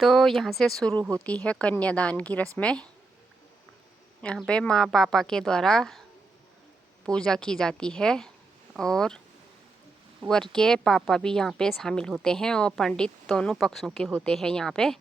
तो यहाँ से शुरू होती है कन्यादान की रस्में। यहाँ पे माँ पापा के द्वारा पूजा की जाती है और वर के पापा भी यहाँ पे शामिल होते हैं और पंडित दोनों पक्षों के होते हैं यहाँ पे।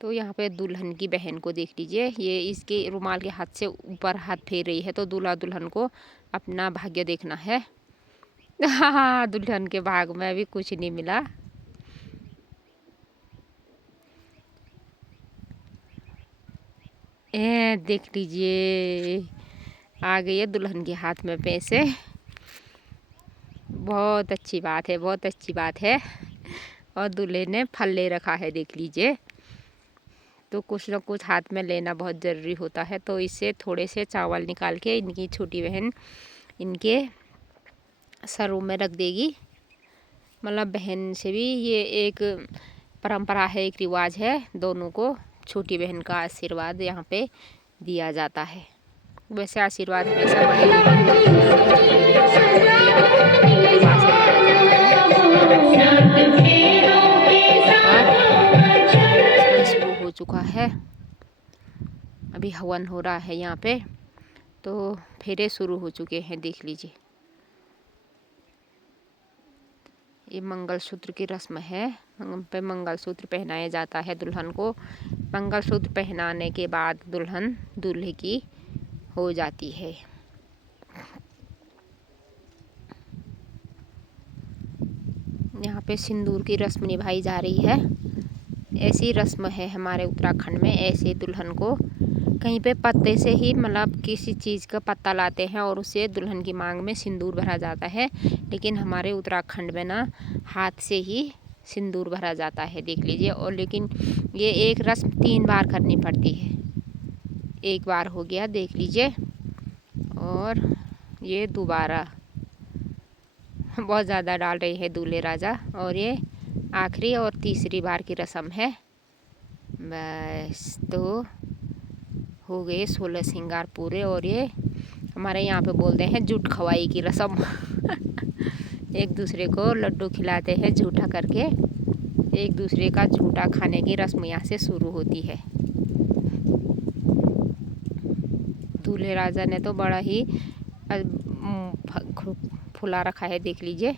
तो यहाँ पे दुल्हन की बहन को देख लीजिए, ये इसके रुमाल के हाथ से ऊपर हाथ फेर रही है। तो दूल्हा दुल्हन को अपना भाग्य देखना है। हाँ, दुल्हन के भाग में भी कुछ नहीं मिला। देख लीजिए, आ गई है दुल्हन के हाथ में पैसे। बहुत अच्छी बात है, बहुत अच्छी बात है। और दूल्हे ने फल ले रखा है, देख लीजिए। तो कुछ ना कुछ हाथ में लेना बहुत ज़रूरी होता है। तो इससे थोड़े से चावल निकाल के इनकी छोटी बहन इनके सरों में रख देगी। मतलब बहन से भी ये एक परंपरा है, एक रिवाज है। दोनों को छोटी बहन का आशीर्वाद यहाँ पे दिया जाता है। वैसे आशीर्वाद हमेशा शुरू हो चुका है। अभी हवन हो रहा है यहाँ पे। तो फेरे शुरू हो चुके हैं, देख लीजिए। ये मंगलसूत्र की रस्म है। पे मंगलसूत्र पहनाया जाता है दुल्हन को। मंगलसूत्र पहनाने के बाद दुल्हन दूल्हे की हो जाती है। यहाँ पे सिंदूर की रस्म निभाई जा रही है। ऐसी रस्म है हमारे उत्तराखंड में। ऐसे दुल्हन को कहीं पे पत्ते से ही, मतलब किसी चीज़ का पत्ता लाते हैं और उसे दुल्हन की मांग में सिंदूर भरा जाता है। लेकिन हमारे उत्तराखंड में ना हाथ से ही सिंदूर भरा जाता है, देख लीजिए। और लेकिन ये एक रस्म 3 बार करनी पड़ती है। एक बार हो गया, देख लीजिए। और ये दोबारा बहुत ज़्यादा डाल रही है दूल्हे राजा। और ये आखिरी और तीसरी बार की रस्म है। बस, तो हो गए 16 श्रृंगार पूरे। और ये हमारे यहाँ पे बोलते हैं जूठ खवाई की रस्म। एक दूसरे को लड्डू खिलाते हैं झूठा करके। एक दूसरे का झूठा खाने की रस्म यहाँ से शुरू होती है। दूल्हे राजा ने तो बड़ा ही फुला रखा है, देख लीजिए।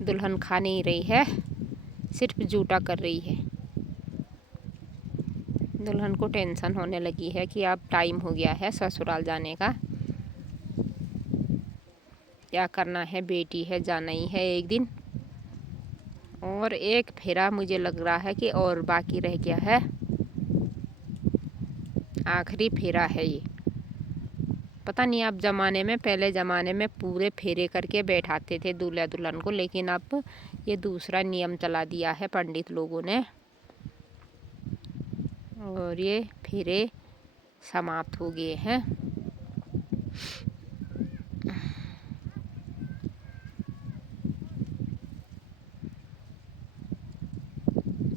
दुल्हन खा नहीं रही है, सिर्फ जूठा कर रही है। दुल्हन को टेंशन होने लगी है कि अब टाइम हो गया है ससुराल जाने का। क्या करना है, बेटी है, जाना ही है एक दिन। और एक फेरा मुझे लग रहा है कि और बाकी रह गया है, आखिरी फेरा है ये। पता नहीं, अब ज़माने में, पहले ज़माने में पूरे फेरे करके बैठाते थे दूल्हा दुल्हन को, लेकिन अब ये दूसरा नियम चला दिया है पंडित लोगों ने, और ये फेरे समाप्त हो गए हैं।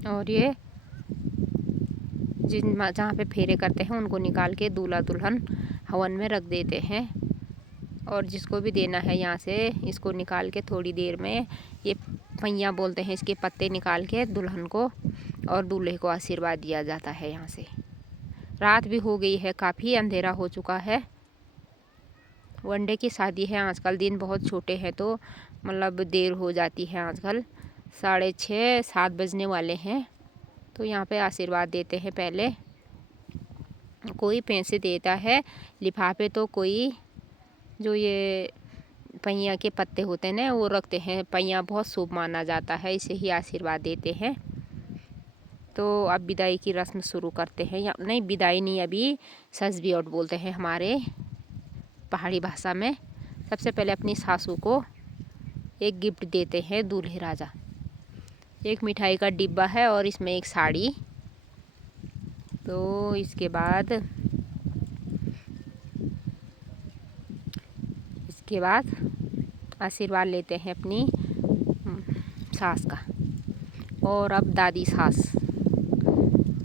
और ये जहाँ पे फेरे करते हैं उनको निकाल के दूल्हा दुल्हन हवन में रख देते हैं। और जिसको भी देना है यहाँ से इसको निकाल के थोड़ी देर में, ये पैया बोलते हैं, इसके पत्ते निकाल के दुल्हन को और दूल्हे को आशीर्वाद दिया जाता है यहाँ से। रात भी हो गई है, काफ़ी अंधेरा हो चुका है। वनडे की शादी है आजकल, दिन बहुत छोटे हैं तो मतलब देर हो जाती है आजकल। 6:30 7 बजने वाले हैं। तो यहाँ पे आशीर्वाद देते हैं। पहले कोई पैसे देता है, लिफाफे तो कोई जो ये पैया के पत्ते होते हैं ना वो रखते हैं। पैया बहुत शुभ माना जाता है, इसे ही आशीर्वाद देते हैं। तो अब विदाई की रस्म शुरू करते हैं, या नहीं विदाई नहीं, अभी सज भी आउट बोलते हैं हमारे पहाड़ी भाषा में। सबसे पहले अपनी सासू को एक गिफ्ट देते हैं दूल्हे राजा। एक मिठाई का डिब्बा है और इसमें एक साड़ी। तो इसके बाद आशीर्वाद लेते हैं अपनी सास का। और अब दादी सास,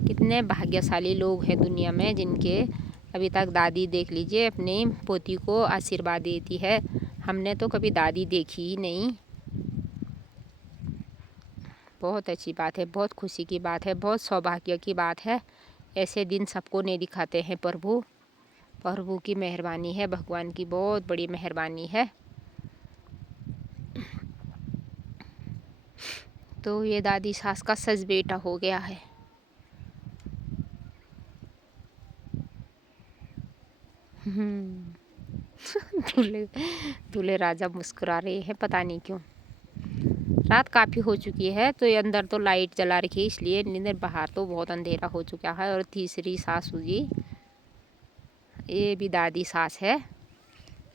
कितने भाग्यशाली लोग हैं दुनिया में जिनके अभी तक दादी, देख लीजिए, अपनी पोती को आशीर्वाद देती है। हमने तो कभी दादी देखी ही नहीं। बहुत अच्छी बात है, बहुत खुशी की बात है, बहुत सौभाग्य की बात है। ऐसे दिन सबको नहीं दिखाते हैं प्रभु की मेहरबानी है, भगवान की बहुत बड़ी मेहरबानी है। तो ये दादी सास का सज बेटा हो गया है। दूल्हे राजा मुस्कुरा रहे हैं, पता नहीं क्यों। रात काफ़ी हो चुकी है तो ये अंदर तो लाइट जला रखी है इसलिए, नहीं बाहर तो बहुत अंधेरा हो चुका है। और तीसरी सासू जी, ये भी दादी सास है,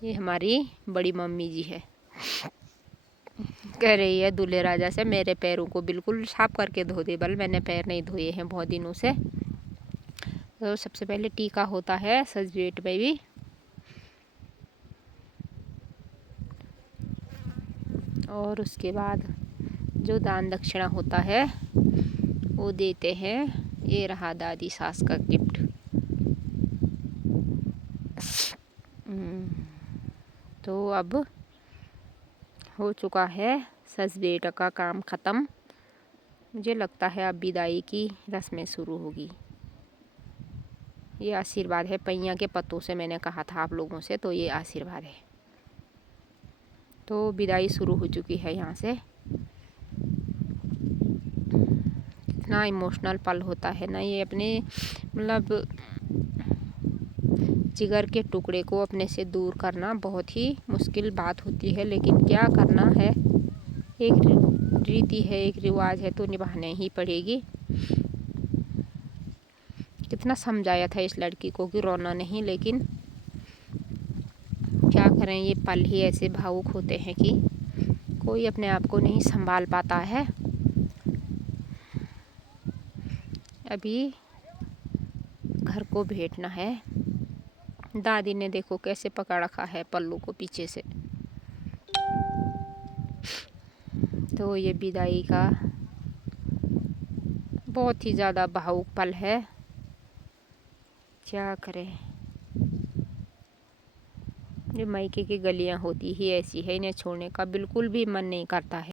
ये हमारी बड़ी मम्मी जी है। कह रही है दूल्हे राजा से, मेरे पैरों को बिल्कुल साफ करके धो दे, बल मैंने पैर नहीं धोए हैं बहुत दिनों से। तो सबसे पहले टीका होता है सजवेट में भी। और उसके बाद जो दान दक्षिणा होता है वो देते हैं। ये रहा दादी सास का गिफ्ट। तो अब हो चुका है सज बेटा का काम ख़त्म। मुझे लगता है अब विदाई की रस्में शुरू होगी। ये आशीर्वाद है पैया के पत्तों से, मैंने कहा था आप लोगों से, तो ये आशीर्वाद है। तो विदाई शुरू हो चुकी है यहाँ से। कितना इमोशनल पल होता है ना ये, अपने मतलब जिगर के टुकड़े को अपने से दूर करना बहुत ही मुश्किल बात होती है, लेकिन क्या करना है, एक रीति है, एक रिवाज है तो निभाने ही पड़ेगी। कितना समझाया था इस लड़की को कि रोना नहीं, लेकिन क्या करें, ये पल ही ऐसे भावुक होते हैं कि कोई अपने आप को नहीं संभाल पाता है। अभी घर को भेजना है। दादी ने देखो कैसे पकड़ रखा है पल्लू को पीछे से। तो ये विदाई का बहुत ही ज़्यादा भावुक पल है, क्या करें। ये मायके की गलियां होती ही ऐसी है, इन्हें छोड़ने का बिल्कुल भी मन नहीं करता है।